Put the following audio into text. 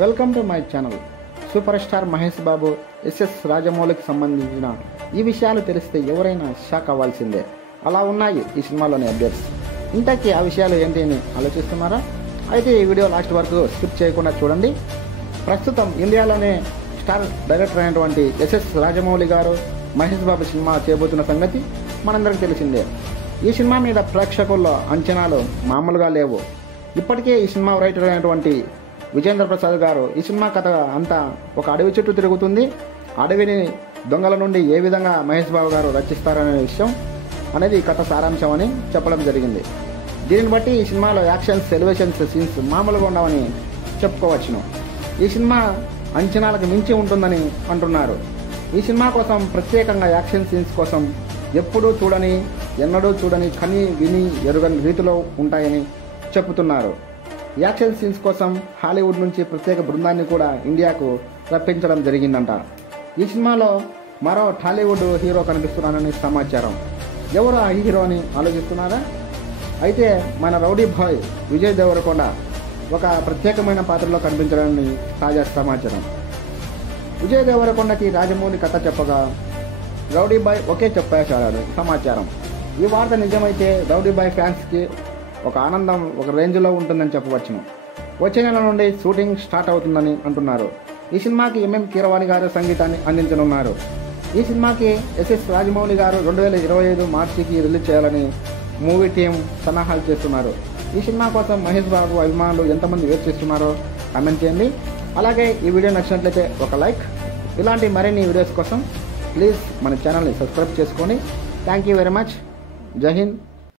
Welcome to my channel. Superstar Mahesh Babu SS రాజమౌళికి సంబంధించిన ఈ విషయాలు తెలిస్తే ఎవరైనా షాక్ అవ్వాల్సిందే. అలా ఉన్నాయి ఈ సినిమాలోని అప్డేట్స్. ఇంతకీ ఆ విషయాలు ఏంటి అని ఆలోచిస్తున్నారా? అయితే ఈ వీడియో లాస్ట్ వరకు స్కిప్ చేయకుండా చూడండి. ప్రస్తుతం ఇండియాలోనే స్టార్ డైరెక్టర్ అయినటువంటి ఎస్ఎస్ రాజమౌళి గారు మహేష్ బాబు సినిమా చేయబోతున్న సంగతి మనందరికీ తెలిసిందే. ఈ సినిమా మీద ప్రేక్షకుల్లో అంచనాలు మామూలుగా లేవు. ఇప్పటికే ఈ సినిమా రైటర్ అయినటువంటి విజేంద్ర ప్రసాద్ గారు ఈ సినిమా కథ అంతా ఒక అడవి చుట్టూ తిరుగుతుంది. అడవిని దొంగల నుండి ఏ విధంగా మహేష్ బాబు గారు రచిస్తారనే విషయం అనేది ఈ కథ సారాంశం అని చెప్పడం జరిగింది. దీనిని బట్టి ఈ సినిమాలో యాక్షన్స్, ఎలివేషన్స్, సీన్స్ మామూలుగా ఉండవని చెప్పుకోవచ్చును. ఈ సినిమా అంచనాలకు మించి ఉంటుందని అంటున్నారు. ఈ సినిమా కోసం ప్రత్యేకంగా యాక్షన్ సీన్స్ కోసం ఎన్నడూ చూడని కని విని ఎరుగని రీతిలో ఉంటాయని చెబుతున్నారు. యాక్షన్ సీన్స్ కోసం హాలీవుడ్ నుంచి ప్రత్యేక బృందాన్ని కూడా ఇండియాకు రప్పించడం జరిగిందంట. ఈ సినిమాలో మరో టాలీవుడ్ హీరో కనిపిస్తున్నానని సమాచారం. ఎవరు ఆ హీరో అని ఆలోచిస్తున్నారా? అయితే మన రౌడీ బాయ్ విజయ్ దేవరకొండ ఒక ప్రత్యేకమైన పాత్రలో కనిపించడాన్ని తాజా సమాచారం. విజయ్ దేవరకొండకి రాజమౌళి కథ చెప్పగా రౌడీ బాయ్ ఒకే చెప్పేశాడు సమాచారం. ఈ వార్త నిజమైతే రౌడీ బాయ్ ఫ్యాన్స్కి ఒక ఆనందం ఒక రేంజ్లో ఉంటుందని చెప్పవచ్చును. వచ్చే నెల నుండి షూటింగ్ స్టార్ట్ అవుతుందని అంటున్నారు. ఈ సినిమాకి ఎంఎం కీరవాణి గారు సంగీతాన్ని అందించనున్నారు. ఈ సినిమాకి ఎస్ఎస్ రాజమౌళి గారు 2025 మార్చికి రిలీజ్ చేయాలని మూవీ టీం సన్నాహాలు చేస్తున్నారు. ఈ సినిమా కోసం మహేష్ బాబు అభిమానులు ఎంతమంది వెయిట్ చేస్తున్నారో కామెంట్ చేయండి. అలాగే ఈ వీడియో నచ్చినట్లయితే ఒక లైక్. ఇలాంటి మరిన్ని వీడియోస్ కోసం ప్లీజ్ మన ఛానల్ని సబ్స్క్రైబ్ చేసుకోండి. Thank you very much. జై హింద్.